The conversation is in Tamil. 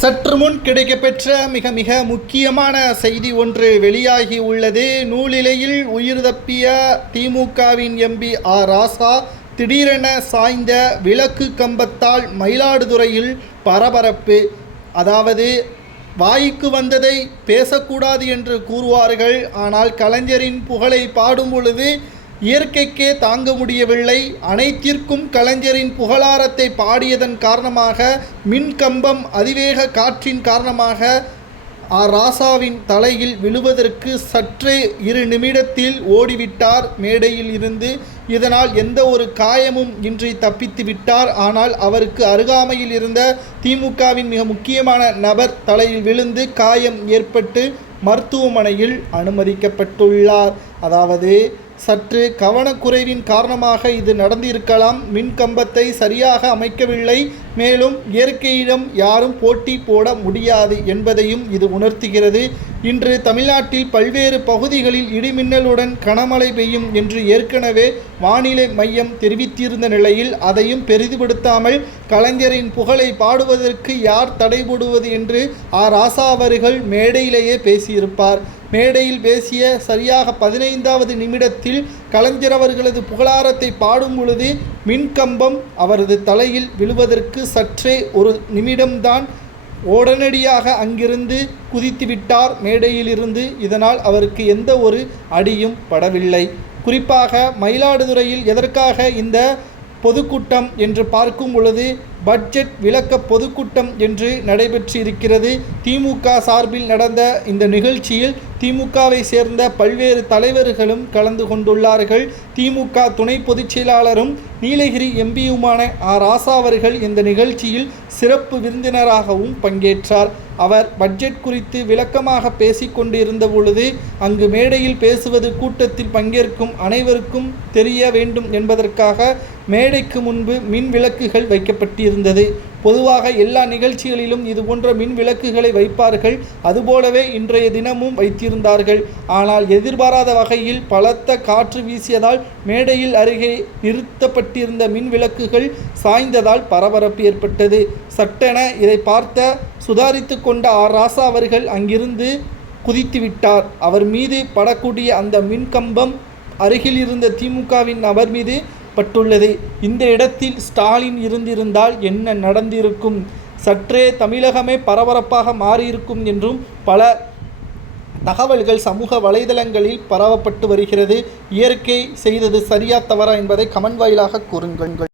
சற்று முன் கிடைக்கப்பெற்ற மிக மிக முக்கியமான செய்தி ஒன்று வெளியாகி உள்ளது. நூலிலையில் உயிர் தப்பிய திமுகவின் எம்பி ஆர் ராசா திடீரென சாய்ந்த விளக்கு கம்பத்தால் மயிலாடுதுறையில் பரபரப்பு. அதாவது வாய்க்கு வந்ததை பேசக்கூடாது என்று கூறுவார்கள். ஆனால் கலைஞரின் புகழை பாடும் பொழுது இயற்கைக்கே தாங்க முடியவில்லை. அனைத்திற்கும் கலைஞரின் புகழாரத்தை பாடியதன் காரணமாக மின்கம்பம் அதிவேக காற்றின் காரணமாக ஆர் ராசாவின் தலையில் விழுவதற்கு சற்றே 2 நிமிடத்தில் ஓடிவிட்டார் மேடையில் இருந்து. இதனால் எந்த ஒரு காயமும் இன்றி தப்பித்து விட்டார். ஆனால் அவருக்கு அருகாமையில் இருந்த திமுகவின் மிக முக்கியமான நபர் தலையில் விழுந்து காயம் ஏற்பட்டு மருத்துவமனையில் அனுமதிக்கப்பட்டுள்ளார். அதாவது சற்று கவனக்குறைவின் காரணமாக இது நடந்திருக்கலாம். மின்கம்பத்தை சரியாக அமைக்கவில்லை. மேலும் இயற்கையிடம் யாரும் போட்டி போட முடியாது என்பதையும் இது உணர்த்துகிறது. இன்று தமிழ்நாட்டில் பல்வேறு பகுதிகளில் இடிமின்னலுடன் கனமழை பெய்யும் என்று ஏற்கனவே வானிலை மையம் தெரிவித்திருந்த நிலையில் அதையும் பெரிதுபடுத்தாமல் கலைஞரின் புகழை பாடுவதற்கு யார் தடைபடுவது என்று ஆர் ராசா அவர்கள் மேடையிலேயே பேசியிருப்பார். மேடையில் பேசிய சரியாக 15வது நிமிடத்தில் கலைஞர் அவர்களது புகழாரத்தை பாடும் பொழுது மின்கம்பம் அவரது தலையில் விழுவதற்கு சற்றே 1 நிமிடம்தான். உடனடியாக அங்கிருந்து குதித்துவிட்டார் மேடையிலிருந்து. இதனால் அவருக்கு எந்த ஒரு அடியும் படவில்லை. குறிப்பாக மயிலாடுதுறையில் எதற்காக இந்த பொதுக்கூட்டம் என்று பார்க்கும் பொழுது பட்ஜெட் விளக்க பொதுக்கூட்டம் என்று நடைபெற்று இருக்கிறது. திமுக சார்பில் நடந்த இந்த நிகழ்ச்சியில் திமுகவை சேர்ந்த பல்வேறு தலைவர்களும் கலந்து கொண்டுள்ளார்கள். திமுக துணை பொதுச் செயலாளரும் நீலகிரி எம்பியுமான ஆர் ராசா அவர்கள் இந்த நிகழ்ச்சியில் சிறப்பு விருந்தினராகவும் பங்கேற்றார். அவர் பட்ஜெட் குறித்து விளக்கமாக பேசிக்கொண்டிருந்த பொழுது அங்கு மேடையில் பேசுவது கூட்டத்தில் பங்கேற்கும் அனைவருக்கும் தெரிய வேண்டும் என்பதற்காக மேடைக்கு முன்பு மின் விளக்குகள் வைக்கப்பட்டிருந்தது. பொதுவாக எல்லா நிகழ்ச்சிகளிலும் இதுபோன்ற மின் விளக்குகளை வைப்பார்கள். அதுபோலவே இன்றைய தினமும் வைத்திருந்தார்கள். ஆனால் எதிர்பாராத வகையில் பலத்த காற்று வீசியதால் மேடையில் அருகே நிறுத்தப்பட்டிருந்த மின் விளக்குகள் சாய்ந்ததால் பரபரப்பு ஏற்பட்டது. சட்டென இதை பார்த்த சுதாரித்து கொண்ட ஆர் ராசா அவர்கள் அங்கிருந்து குதித்துவிட்டார். அவர் மீது படக்கூடிய அந்த மின்கம்பம் அருகில் இருந்த திமுகவின் நபர் மீது பட்டுள்ளது. இந்த இடத்தில் ஸ்டாலின் இருந்திருந்தால் என்ன நடந்திருக்கும்? சற்றே தமிழகமே பரபரப்பாக மாறியிருக்கும் என்றும் பல தகவல்கள் சமூக வலைதளங்களில் பரவப்பட்டு வருகிறது. இயற்கை செய்தது சரியா தவறா என்பதை கமெண்ட் வாயிலாக கூறுங்கள்.